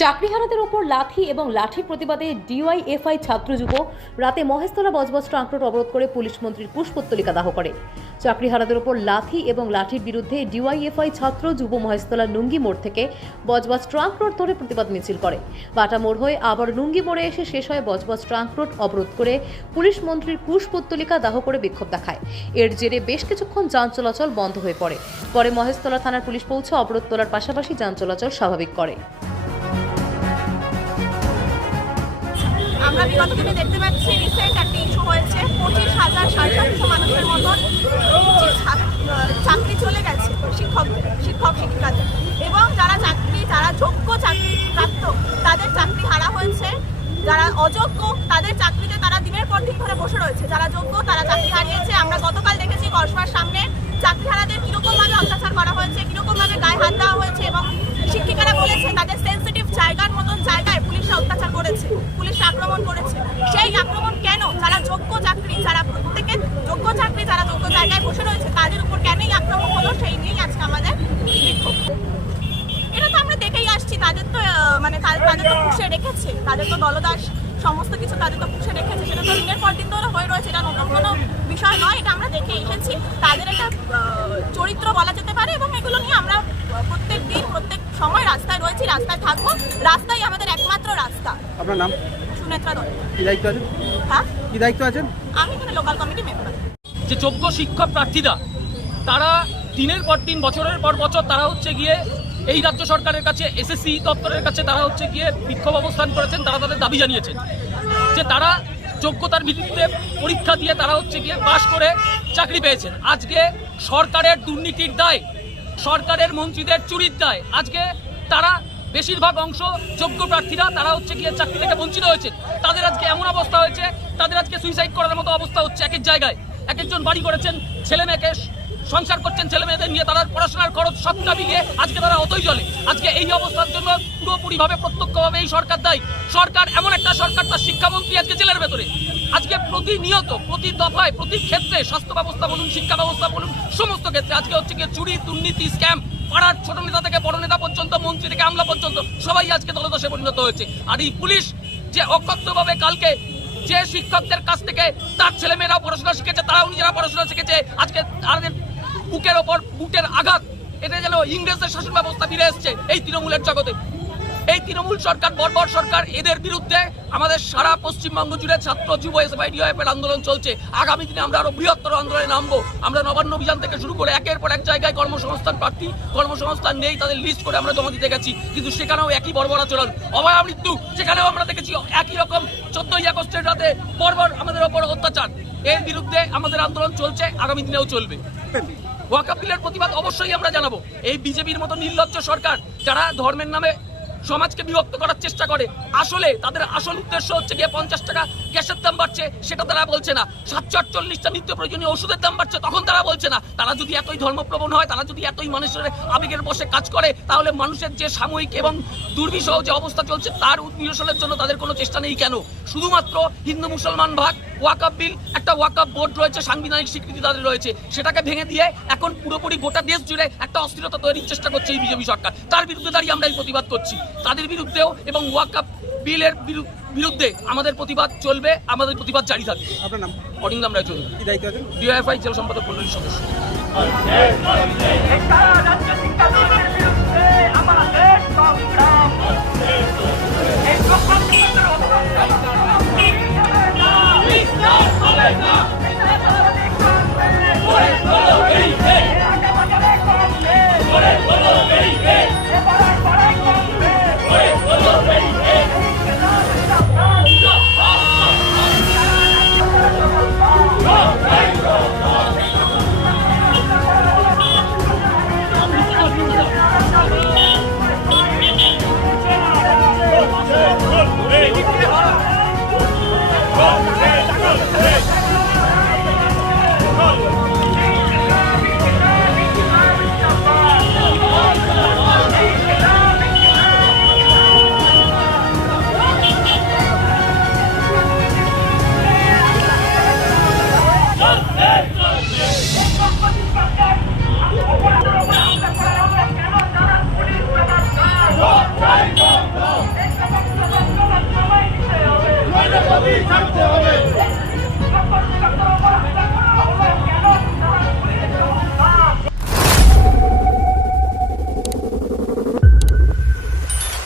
চাকরিহারাদের ওপর লাঠি এবং লাঠির প্রতিবাদে ডিওয়াইএফআই ছাত্র যুব রাতে মহেশতলা বজবজ ট্রাঙ্করোড অবরোধ করে পুলিশ মন্ত্রীর কুশপুত্তলিকা দাহ করে। চাকরিহারাদের ওপর লাঠি এবং লাঠির বিরুদ্ধে ডিওয়াইএফআই ছাত্র যুব মহেশতলা নুঙ্গি মোড় থেকে বজবজ ট্রাঙ্ক রোড ধরে প্রতিবাদ মিছিল করে। বাটা মোড় হয়ে আবার নুঙ্গি মোড়ে এসে শেষ হয় বজবজ ট্রাঙ্ক রোড অবরোধ করে পুলিশ মন্ত্রীর কুশপুত্তলিকা দাহ করে বিক্ষোভ দেখায়। এর জেরে বেশ কিছুক্ষণ যান চলাচল বন্ধ হয়ে পড়ে। পরে মহেশতলা থানার পুলিশ পৌঁছে অবরোধ তোলার পাশাপাশি যান চলাচল স্বাভাবিক করে। আমরা বিগত দিনে দেখতে পাচ্ছি রিসেন্ট একটা ইস্যু হয়েছে। পঁচিশ হাজার সাড়ে সাতশো মানুষের মতন চাকরি চলে গেছে শিক্ষক শিক্ষক, শিক্ষিকাদের। এবং যারা চাকরি, যারা যোগ্য চাকরি প্রাপ্ত, তাদের চাকরি হারা হয়েছে। যারা অযোগ্য, তাদের চাকরিতে তারা দিনের পর দিন ধরে বসে রয়েছে। যারা যোগ্য, তারা চাকরি হারিয়েছে। আমরা গতকাল দেখেছি কসবার সামনে চাকরি হারাদের কিরকমভাবে অত্যাচার করা হয়েছে, কিরকমভাবে গায়ে হাত দেওয়া হয়েছে এবং শিক্ষিকারা বলেছে তাদের সেন্সিটিভ জায়গার মতন জায়গায় পুলিশরা অত্যাচার করেছে পুলিশ আক্রমণ করেছে সেই আক্রমণ কেন যারা যোগ্য চাকরি যারা প্রত্যেকে যোগ্য চাকরি যারা যোগ্য জায়গায় বসে রয়েছে তাদের উপর কেনই আক্রমণ হলো সেই নিয়েই আজকে আমাদের বিক্ষোভ এটা তো আসছি তাদের তো মানে তাদের তো পুষে রেখেছে। তাদের তো দলদাস সমস্ত কিছু তাদের তো পুষে রেখেছে। সেটা তো দিনের পর দিন ধরে হয়ে রয়েছে। এটা নতুন কোনো বিষয় নয়। এটা আমরা দেখে এসেছি। তাদের একটা চরিত্র বলা যেতে পারে এবং এগুলো নিয়ে আমরা প্রত্যেক দিন প্রত্যেক সময় রাস্তায় রয়েছি রাস্তায় থাকব। রাস্তাই আমাদের একমাত্র রাস্তা। আপনার নাম? সুনেত্রা দল কি দায়িত্ব আছেন? হ্যাঁ? কি দায়িত্ব আছেন? আমি এখানে লোকাল কমিটি মেম্বার যে যোগ্য শিক্ষক প্রার্থীরা তারা দিনের পর দিন বছরের পর বছর তারা হচ্ছে গিয়ে এই রাজ্য সরকারের কাছে এসএসসি দপ্তরের কাছে তারা হচ্ছে গিয়ে বিক্ষোভ অবস্থান করেছেন, তারা তাদের দাবি জানিয়েছেন যে তারা যোগ্যতার ভিত্তিতে পরীক্ষা দিয়ে তারা হচ্ছে গিয়ে পাশ করে চাকরি পেয়েছেন। আজকে সরকারের দুর্নীতির দায়, সরকারের মন্ত্রীদের চুরির দায়, আজকে তারা বেশিরভাগ অংশ যোগ্য প্রার্থীরা তারা হচ্ছে গিয়ে চাকরি থেকে বঞ্চিত হয়েছে তাদের আজকে এমন অবস্থা হয়েছে, তাদের আজকে সুইসাইড করার মতো অবস্থা হচ্ছে এক এক জায়গায়। এক একজন বাড়ি করেছেন ছেলে মেয়েকে সংসার করছেন ছেলে মেয়েদের নিয়ে তারা পড়াশোনার খরচ সবটা মিলিয়ে আজকে তারা অতই চলে আজকে এই অবস্থার জন্য পুরোপুরিভাবে, প্রত্যক্ষভাবে এই সরকার দায়ী। সরকার এমন একটা সরকার, তার শিক্ষামন্ত্রী আজকে জেলের ভেতরে। আজকে প্রতিনিয়ত, প্রতি দফায়, প্রতি ক্ষেত্রে স্বাস্থ্য ব্যবস্থা বলুন, শিক্ষা ব্যবস্থা বলুন, সমস্ত ক্ষেত্রে আজকে হচ্ছে গিয়ে চুরি, দুর্নীতি, স্ক্যাম, পাড়ার ছোট নেতা থেকে বড় নেতা পর্যন্ত, মন্ত্রী থেকে আমলা পর্যন্ত, সবাই আজকে দলদশে পরিণত হয়েছে। আর এই পুলিশ যে অকথ্যভাবে কালকে যে শিক্ষকদের কাছ থেকে তার ছেলেমেয়েরা পড়াশোনা শিখেছে, তারাও নিজেরা পড়াশোনা শিখেছে, আজকে তাদের বুকের ওপর বুকের আঘাত। এটা যেন ইংরেজদের শাসন ব্যবস্থা ফিরে এসছে এই তৃণমূলের জগতে। এই তৃণমূল সরকার, বর্বর সরকার, এদের বিরুদ্ধে আমাদের সারা পশ্চিমবঙ্গ জুড়ে ছাত্র যুব এসএফআইডিএফ এর আন্দোলন চলছে। আগামী দিনে আমরা আরও বৃহত্তর আন্দোলনে নামবো। আমরা নবান্ন অভিযান থেকে শুরু করে একের পর এক জায়গায় কর্মসংস্থান প্রার্থী, কর্মসংস্থান নেই, তাদের লিস্ট করে আমরা জমা দিতে গেছি। কিন্তু সেখানেও একই বর্বর আচরণ। অভয়া মৃত্যু, সেখানেও আমরা দেখেছি একই রকম চোদ্দই আগস্টের রাতে বর্বর আমাদের ওপর অত্যাচার। এর বিরুদ্ধে আমাদের আন্দোলন চলছে, আগামী দিনেও চলবে। ওয়াকাপ বিলের প্রতিবাদ অবশ্যই আমরা জানাব। এই বিজেপির মতো নির্লজ্জ সরকার যারা ধর্মের নামে সমাজকে বিভক্ত করার চেষ্টা করে। আসলে তাদের আসল উদ্দেশ্য হচ্ছে গিয়ে পঞ্চাশ টাকা গ্যাসের দাম বাড়ছে, সেটা তারা বলছে না। সাতশো আটচল্লিশটা নিত্য প্রয়োজনীয় ওষুধের দাম বাড়ছে, তখন তারা বলছে না। তারা যদি এতই ধর্মপ্রবণ হয়, তারা যদি এতই মানুষের আবেগের বসে কাজ করে, তাহলে মানুষের যে সাময়িক এবং দুর্বিষহ যে অবস্থা চলছে, তার উন্মোচনের জন্য তাদের কোনো চেষ্টা নেই কেন? শুধুমাত্র হিন্দু মুসলমান ভাগ ওয়াকাপ বিল, একটা ওয়াকাপ বোর্ড রয়েছে, সাংবিধানিক স্বীকৃতি তাদের রয়েছে। সেটাকে ভেঙে দিয়ে এখন পুরোপুরি গোটা দেশ জুড়ে একটা অস্থিরতা তৈরির চেষ্টা করছে এই বিজেপি সরকার। তার বিরুদ্ধে দাঁড়িয়ে আমরা এই প্রতিবাদ করছি। তাদের বিরুদ্ধেও এবং ওয়াকাপ বিলের বিরুদ্ধে আমাদের প্রতিবাদ চলবে আমাদের প্রতিবাদ জারি থাকবে। আপনার নাম? অরিন্দম রায়চৌধুরী কি ডিওএফআই জেলা সম্পাদক মন্ডলীর সদস্য। আমাদের